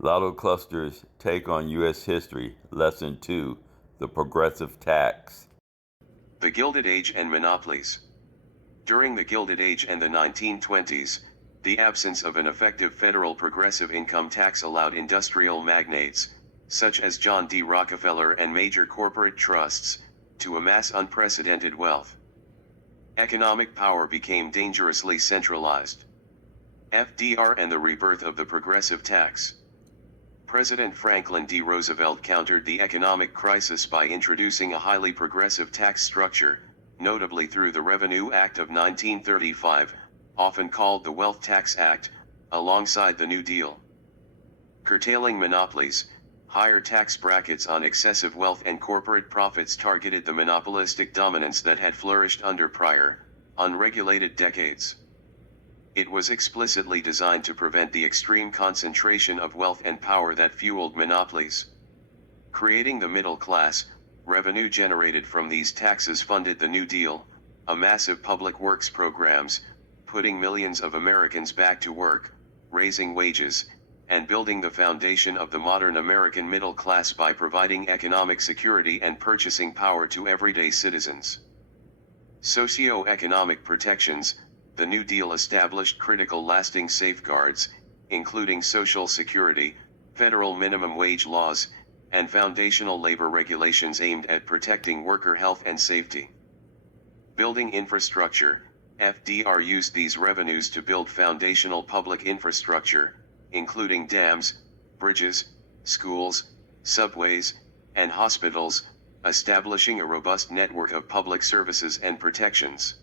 Lotto Cluster's Take on U.S. History, Lesson 2, The Progressive Tax. The Gilded Age and Monopolies. During the Gilded Age and the 1920s, the absence of an effective federal progressive income tax allowed industrial magnates, such as John D. Rockefeller and major corporate trusts, to amass unprecedented wealth. Economic power became dangerously centralized. FDR and the rebirth of the progressive tax. President Franklin D. Roosevelt countered the economic crisis by introducing a highly progressive tax structure, notably through the Revenue Act of 1935, often called the Wealth Tax Act, alongside the New Deal. Curtailing monopolies, higher tax brackets on excessive wealth and corporate profits targeted the monopolistic dominance that had flourished under prior, unregulated decades. It was explicitly designed to prevent the extreme concentration of wealth and power that fueled monopolies. Creating the middle class, revenue generated from these taxes funded the New Deal, a massive public works programs, putting millions of Americans back to work, raising wages, and building the foundation of the modern American middle class by providing economic security and purchasing power to everyday citizens. Socio-economic protections. The New Deal established critical lasting safeguards, including Social Security, federal minimum wage laws, and foundational labor regulations aimed at protecting worker health and safety. Building infrastructure. FDR used these revenues to build foundational public infrastructure, including dams, bridges, schools, subways, and hospitals, establishing a robust network of public services and protections.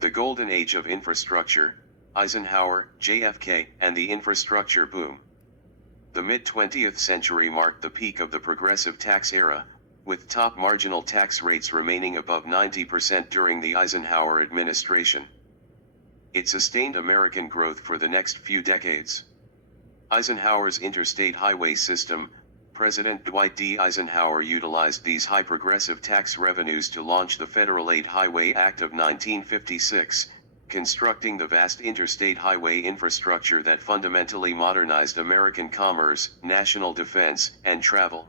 The Golden Age of Infrastructure, Eisenhower, JFK, and the infrastructure boom. The mid-20th century marked the peak of the progressive tax era, with top marginal tax rates remaining above 90% during the Eisenhower administration. It sustained American growth for the next few decades. Eisenhower's interstate highway system. President Dwight D. Eisenhower utilized these high progressive tax revenues to launch the Federal Aid Highway Act of 1956, constructing the vast interstate highway infrastructure that fundamentally modernized American commerce, national defense, and travel.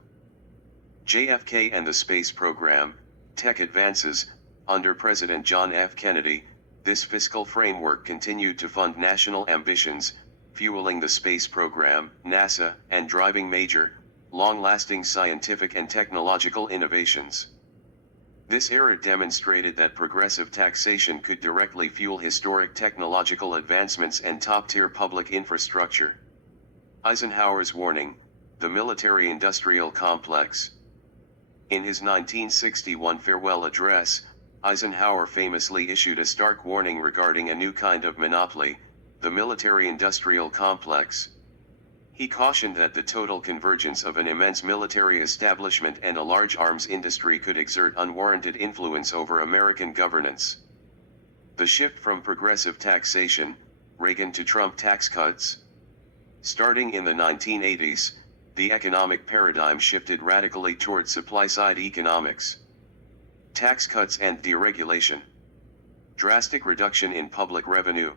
JFK and the space program. Tech advances. Under President John F. Kennedy, this fiscal framework continued to fund national ambitions, fueling the space program, NASA, and driving major, long-lasting scientific and technological innovations. This era demonstrated that progressive taxation could directly fuel historic technological advancements and top-tier public infrastructure. Eisenhower's warning, the military-industrial complex. In his 1961 farewell address, Eisenhower famously issued a stark warning regarding a new kind of monopoly, the military-industrial complex. He cautioned that the total convergence of an immense military establishment and a large arms industry could exert unwarranted influence over American governance. The shift from progressive taxation, Reagan to Trump tax cuts. Starting in the 1980s, the economic paradigm shifted radically toward supply-side economics. Tax cuts and deregulation. Drastic reduction in public revenue.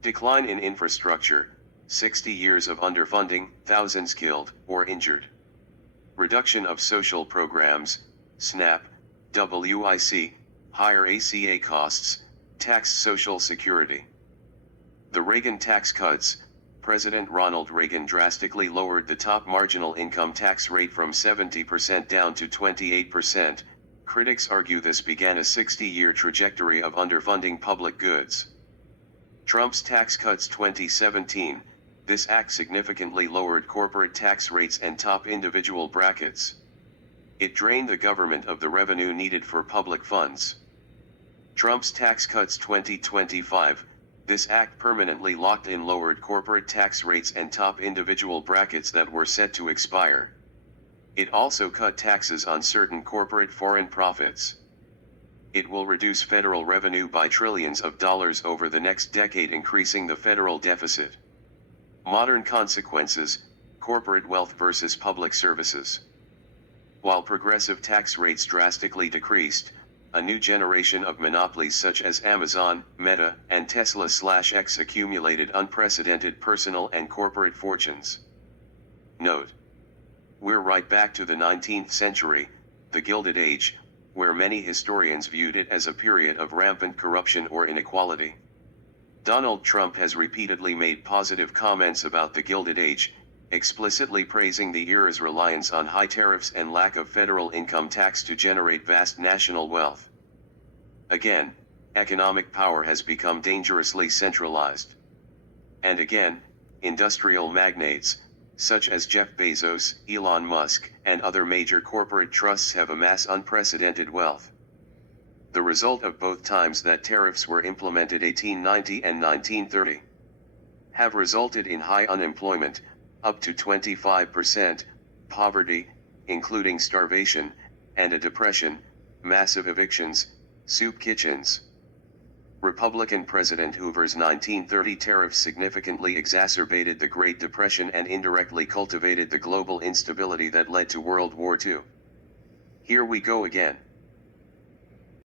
Decline in infrastructure. 60 years of underfunding, thousands killed or injured. Reduction of social programs, SNAP, WIC, higher ACA costs, tax Social Security. The Reagan tax cuts. President Ronald Reagan drastically lowered the top marginal income tax rate from 70% down to 28%. Critics argue this began a 60-year trajectory of underfunding public goods. Trump's tax cuts 2017. This act significantly lowered corporate tax rates and top individual brackets. It drained the government of the revenue needed for public funds. Trump's tax cuts 2025. This act permanently locked in lowered corporate tax rates and top individual brackets that were set to expire. It also cut taxes on certain corporate foreign profits. It will reduce federal revenue by trillions of dollars over the next decade, increasing the federal deficit. Modern consequences, corporate wealth versus public services. While progressive tax rates drastically decreased, a new generation of monopolies such as Amazon, Meta, and Tesla/X accumulated unprecedented personal and corporate fortunes. Note: we're right back to the 19th century, the Gilded Age, where many historians viewed it as a period of rampant corruption or inequality. Donald Trump has repeatedly made positive comments about the Gilded Age, explicitly praising the era's reliance on high tariffs and lack of federal income tax to generate vast national wealth. Again, economic power has become dangerously centralized. And again, industrial magnates, such as Jeff Bezos, Elon Musk, and other major corporate trusts have amassed unprecedented wealth. The result of both times that tariffs were implemented 1890 and 1930 have resulted in high unemployment, up to 25%, poverty, including starvation, and a depression, massive evictions, soup kitchens. Republican President Hoover's 1930 tariffs significantly exacerbated the Great Depression and indirectly cultivated the global instability that led to World War II. Here we go again.